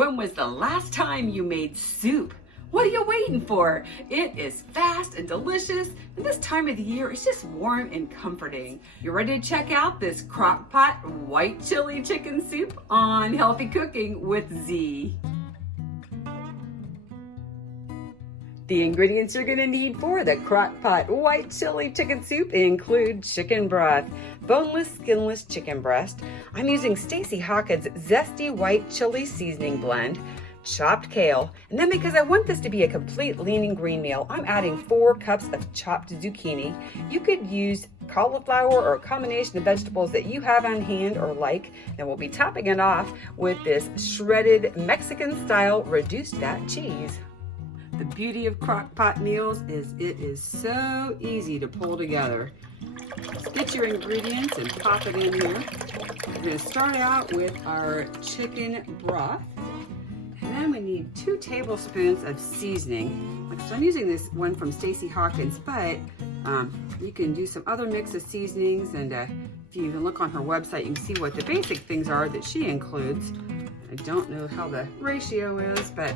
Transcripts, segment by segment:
When was the last time you made soup? What are you waiting for? It is fast and delicious, and this time of the year it's just warm and comforting. You ready to check out this crock pot white chili chicken soup on Healthy Cooking with Z? The ingredients you're gonna need for the crock pot white chili chicken soup include chicken broth, boneless, skinless chicken breast. I'm using Stacy Hawkins' Zesty White Chili Seasoning Blend, chopped kale, and then because I want this to be a complete lean and green meal, I'm adding 4 cups of chopped zucchini. You could use cauliflower or a combination of vegetables that you have on hand or like. Then we'll be topping it off with this shredded Mexican-style reduced fat cheese. The beauty of crock pot meals is it is so easy to pull together. Just get your ingredients and pop it in here. We're going to start out with our chicken broth. And then we need 2 tablespoons of seasoning. So I'm using this one from Stacy Hawkins, but you can do some other mix of seasonings, and if you even look on her website, you can see what the basic things are that she includes. I don't know how the ratio is, but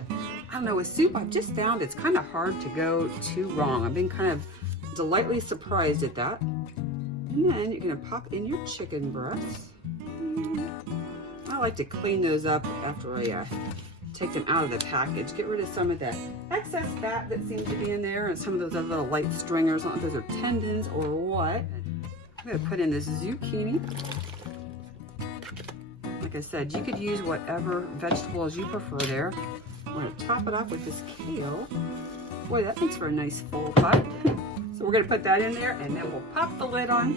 I don't know, with soup I've just found it's kind of hard to go too wrong. I've been kind of delightfully surprised at that. And then you're going to pop in your chicken breasts. I like to clean those up after I take them out of the package. Get rid of some of the excess fat that seems to be in there and some of those other little light stringers. I don't know if those are tendons or what. I'm going to put in this zucchini. Like I said, you could use whatever vegetables you prefer there. I'm going to top it off with this kale. Boy, that makes for a nice full pot. So we're going to put that in there, and then we'll pop the lid on.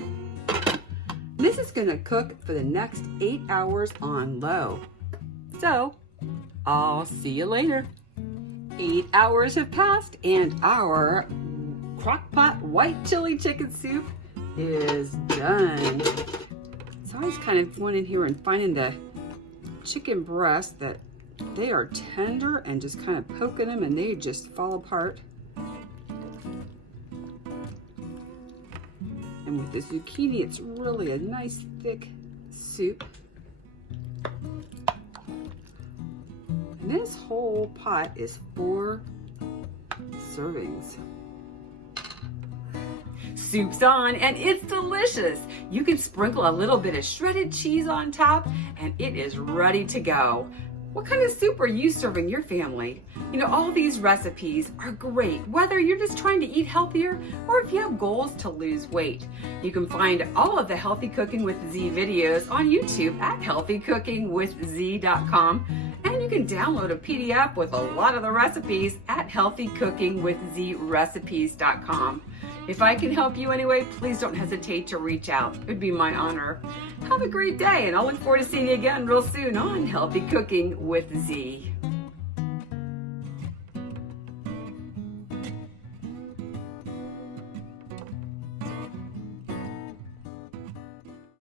This is going to cook for the next 8 hours on low. So I'll see you later. 8 hours have passed, and our crock pot white chili chicken soup is done. So I was kind of going in here and finding the chicken breasts that they are tender, and just kind of poking them and they just fall apart. And with the zucchini, it's really a nice thick soup. And this whole pot is 4 servings. Soup's on, and it's delicious. You can sprinkle a little bit of shredded cheese on top, and it is ready to go. What kind of soup are you serving your family? You know, all these recipes are great, whether you're just trying to eat healthier or if you have goals to lose weight. You can find all of the Healthy Cooking with Z videos on YouTube at healthycookingwithz.com. And you can download a PDF with a lot of the recipes at healthycookingwithzrecipes.com. If I can help you anyway, please don't hesitate to reach out. It would be my honor. Have a great day, and I'll look forward to seeing you again real soon on Healthy Cooking with Z.